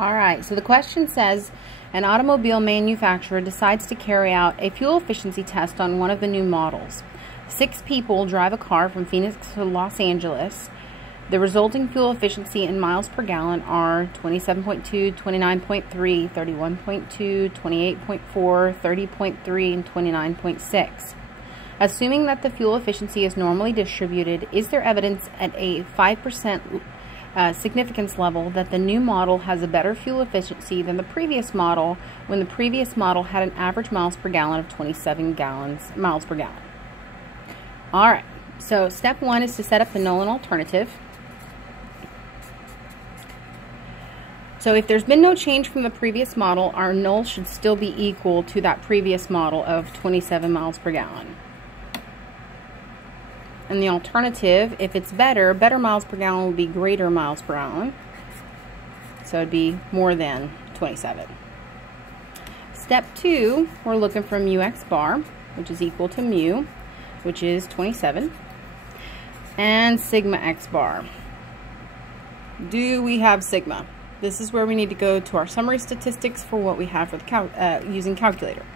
All right, so the question says, an automobile manufacturer decides to carry out a fuel efficiency test on one of the new models. 6 people drive a car from Phoenix to Los Angeles. The resulting fuel efficiency in miles per gallon are 27.2, 29.3, 31.2, 28.4, 30.3, and 29.6. Assuming that the fuel efficiency is normally distributed, is there evidence at a 5% significance level that the new model has a better fuel efficiency than the previous model when the previous model had an average miles per gallon of 27 miles per gallon? Alright, so step 1 is to set up the null and alternative. So if there's been no change from the previous model, our null should still be equal to that previous model of 27 miles per gallon. And the alternative, if it's better miles per gallon will be greater miles per gallon. So it'd be more than 27. Step 2, we're looking for mu x bar, which is equal to mu, which is 27, and sigma x bar. Do we have sigma? This is where we need to go to our summary statistics for what we have for the using calculator.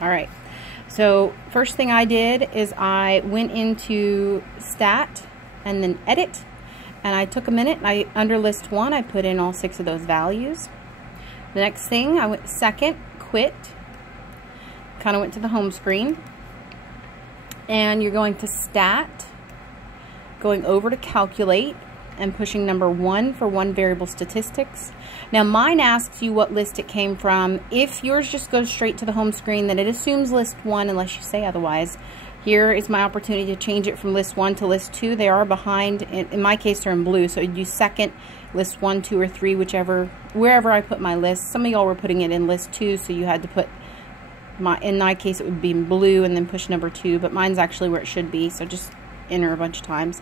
All right. So first thing I did is I went into stat and then edit, and I took a minute and I under list 1 I put in all 6 of those values. The next thing I went second, quit, kind of went to the home screen, and you're going to stat, going over to calculate, and pushing number 1 for one variable statistics. Now mine asks you what list it came from. If yours just goes straight to the home screen, then it assumes list 1 unless you say otherwise. Here is my opportunity to change it from list 1 to list 2. They are behind. In my case, they're in blue, so I'd use second, list 1, 2, or 3, wherever I put my list. Some of y'all were putting it in list 2, so you had to put in my case it would be in blue and then push number 2, but mine's actually where it should be, so just enter a bunch of times.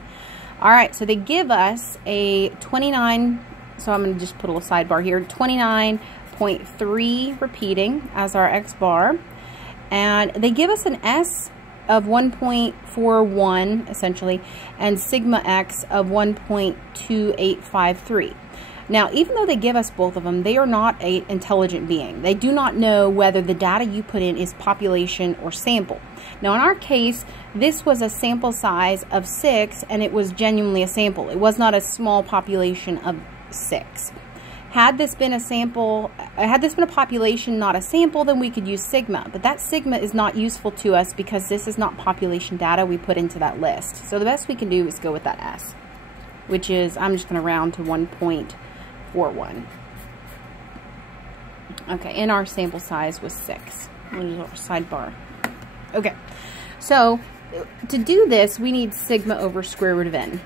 Alright, so they give us a 29, so I'm going to just put a little sidebar here, 29.3 repeating as our x bar, and they give us an S of 1.41 essentially, and sigma x of 1.2853. Now, even though they give us both of them, they are not an intelligent being. They do not know whether the data you put in is population or sample. Now, in our case, this was a sample size of 6, and it was genuinely a sample. It was not a small population of 6. Had this been a sample, had this been a population, not a sample, then we could use sigma. But that sigma is not useful to us because this is not population data we put into that list. So the best we can do is go with that S, which is, I'm just going to round to 1.41. Okay, and our sample size was 6. What is our sidebar? Okay, so to do this, we need sigma over square root of n.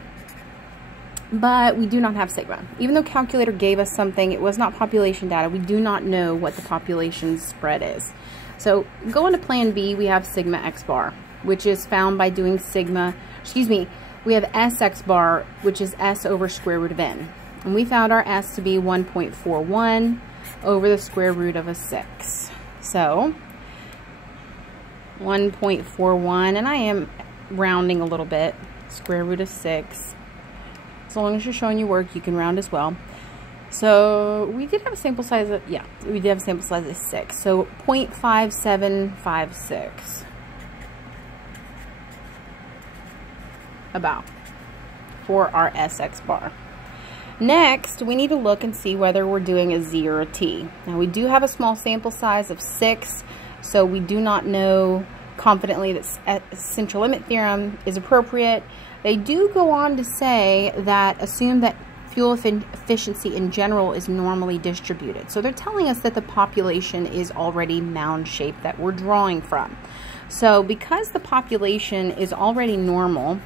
But we do not have sigma. Even though calculator gave us something, it was not population data. We do not know what the population spread is. So go into plan B, we have sigma x bar, which is found by doing sigma, we have s x bar, which is s over square root of n. And we found our s to be 1.41 over the square root of a 6. So 1.41, and I am rounding a little bit, square root of 6. As long as you're showing your work, you can round as well. So we did have a sample size of, yeah, we did have a sample size of 6. So 0.5756. About for our SX bar. Next, we need to look and see whether we're doing a Z or a T. Now, we do have a small sample size of 6, so we do not know confidently that central limit theorem is appropriate. They do go on to say that assume that fuel efficiency in general is normally distributed. So they're telling us that the population is already mound shaped that we're drawing from. So because the population is already normal,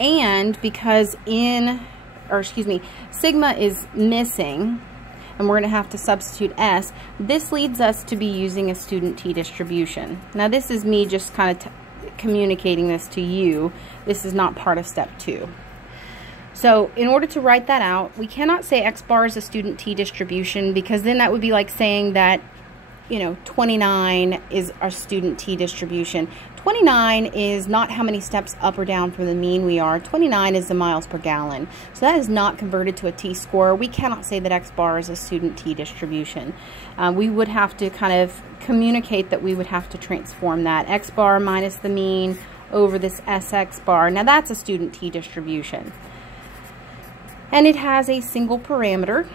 and because sigma is missing, and we're going to have to substitute S, this leads us to be using a student T distribution. Now this is me just kind of communicating this to you. This is not part of step 2. So in order to write that out, we cannot say X bar is a student T distribution, because then that would be like saying that you know, 29 is our student t distribution. 29 is not how many steps up or down from the mean we are. 29 is the miles per gallon. So that is not converted to a t-score. We cannot say that x bar is a student t distribution. We would have to kind of communicate that we would have to transform that. X bar minus the mean over this SX bar. Now that's a student t distribution. And it has a single parameter,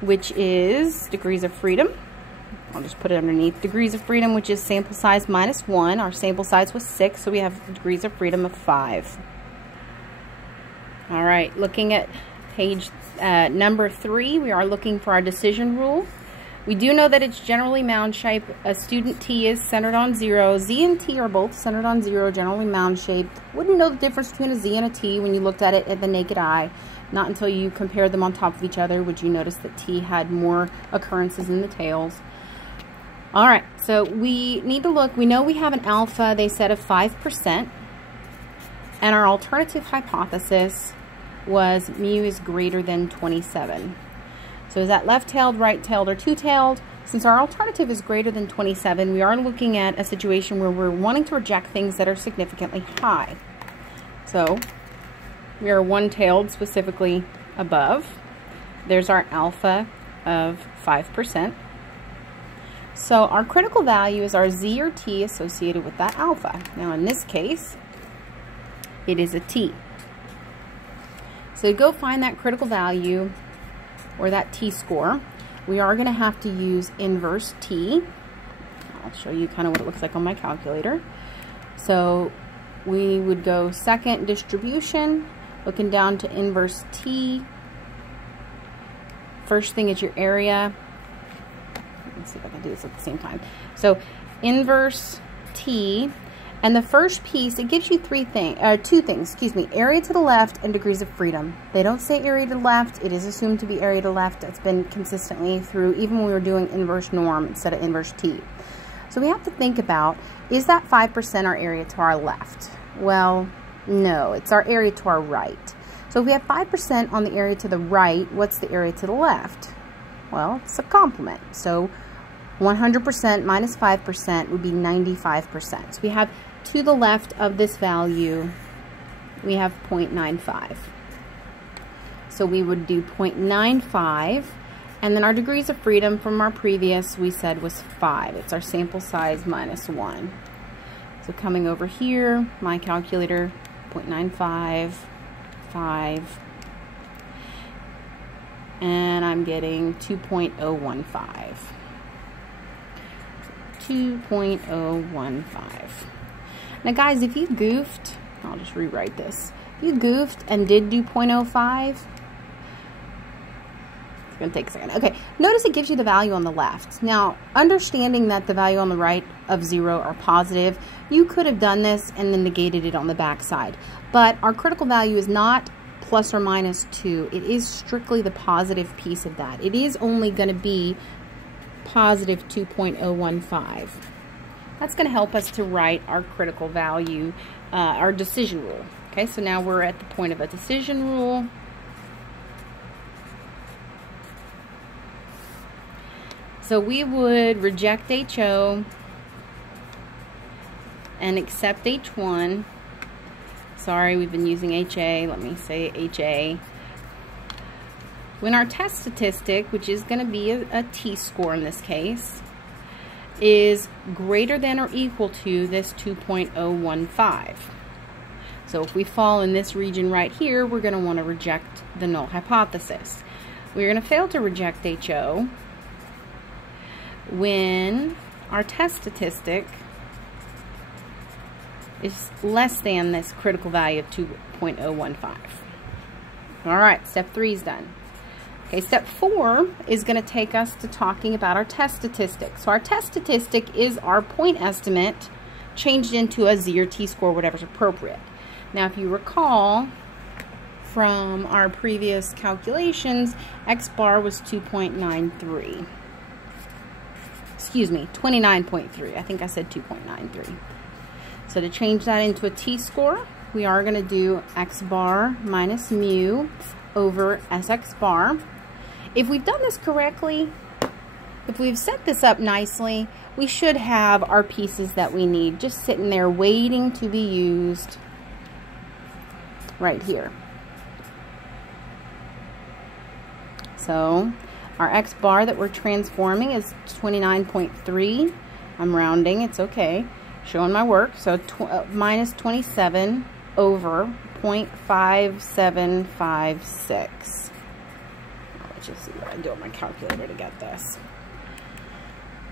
which is degrees of freedom. I'll just put it underneath degrees of freedom, which is sample size minus 1. Our sample size was 6, so we have degrees of freedom of 5. All right, looking at page number 3, we are looking for our decision rule. We do know that it's generally mound shaped. A student t is centered on 0. Z and t are both centered on 0, generally mound shaped. Wouldn't know the difference between a z and a t when you looked at it at the naked eye. Not until you compared them on top of each other would you notice that t had more occurrences in the tails. All right, so we need to look. We know we have an alpha, they said, of 5%. And our alternative hypothesis was mu is greater than 27. So is that left-tailed, right-tailed, or two-tailed? Since our alternative is greater than 27, we are looking at a situation where we're wanting to reject things that are significantly high. So we are one-tailed, specifically above. There's our alpha of 5%. So our critical value is our z or t associated with that alpha. Now in this case, it is a t. So to go find that critical value or that t-score, we are going to have to use inverse t. I'll show you kind of what it looks like on my calculator. So we would go second distribution, looking down to inverse t. First thing is your area. Let's see if I can do this at the same time. So inverse t, and the first piece, it gives you two things, area to the left and degrees of freedom. They don't say area to the left. It is assumed to be area to the left. It's been consistently through, even when we were doing inverse norm instead of inverse t. So we have to think about, is that 5% our area to our left? Well, no, it's our area to our right. So if we have 5% on the area to the right, what's the area to the left? Well, it's a complement. So 100% minus 5% would be 95%. So we have to the left of this value, we have 0.95. So we would do 0.95, and then our degrees of freedom from our previous, we said, was 5. It's our sample size minus 1. So coming over here, my calculator, 0.95, 5, and I'm getting 2.015. 2.015. Now guys, if you goofed, I'll just rewrite this. If you goofed and did do 0.05, it's going to take a second. Okay, notice it gives you the value on the left. Now, understanding that the value on the right of 0 are positive, you could have done this and then negated it on the back side. But our critical value is not plus or minus 2. It is strictly the positive piece of that. It is only going to be positive 2.015. That's going to help us to write our critical value, our decision rule. Okay, so now we're at the point of a decision rule. So we would reject HO and accept H1. Sorry, we've been using HA. Let me say HA. When our test statistic, which is going to be a t-score in this case, is greater than or equal to this 2.015. So if we fall in this region right here, we're going to want to reject the null hypothesis. We're going to fail to reject HO when our test statistic is less than this critical value of 2.015. All right, step 3 is done. Okay, step 4 is going to take us to talking about our test statistic. So our test statistic is our point estimate changed into a Z or T score, whatever's appropriate. Now, if you recall from our previous calculations, X bar was 2.93. Excuse me, 29.3. I think I said 2.93. So to change that into a T score, we are going to do X bar minus mu over SX bar. If we've done this correctly, if we've set this up nicely, we should have our pieces that we need just sitting there waiting to be used right here. So our X bar that we're transforming is 29.3. I'm rounding, it's okay. Showing my work, so minus 27 over 0.5756. Let's just see what I do on my calculator to get this.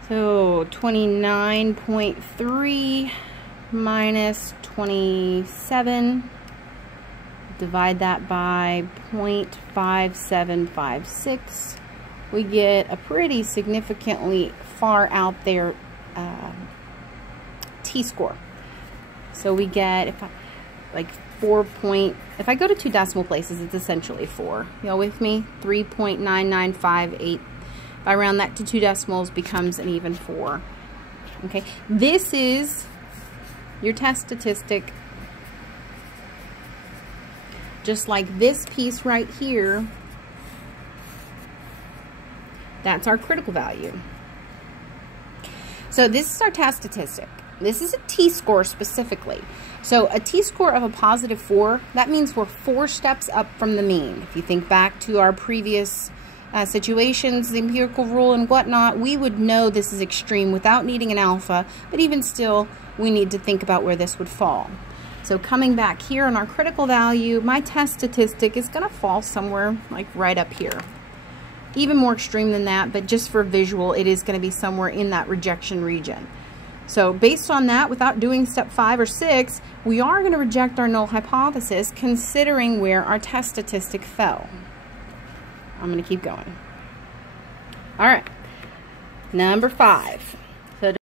So 29.3 minus 27. Divide that by 0.5756. We get a pretty significantly far out there t-score. So we get, if I go to 2 decimal places, it's essentially 4. Y'all with me? 3.9958. If I round that to 2 decimals, becomes an even 4. Okay, this is your test statistic. Just like this piece right here, that's our critical value. So this is our test statistic. This is a t-score specifically. So a t-score of a positive 4, that means we're 4 steps up from the mean. If you think back to our previous situations, the empirical rule and whatnot, we would know this is extreme without needing an alpha, but even still, we need to think about where this would fall. So coming back here on our critical value, my test statistic is going to fall somewhere like right up here. Even more extreme than that, but just for visual, it is going to be somewhere in that rejection region. So based on that, without doing step 5 or 6, we are going to reject our null hypothesis considering where our test statistic fell. I'm going to keep going. All right, number 5.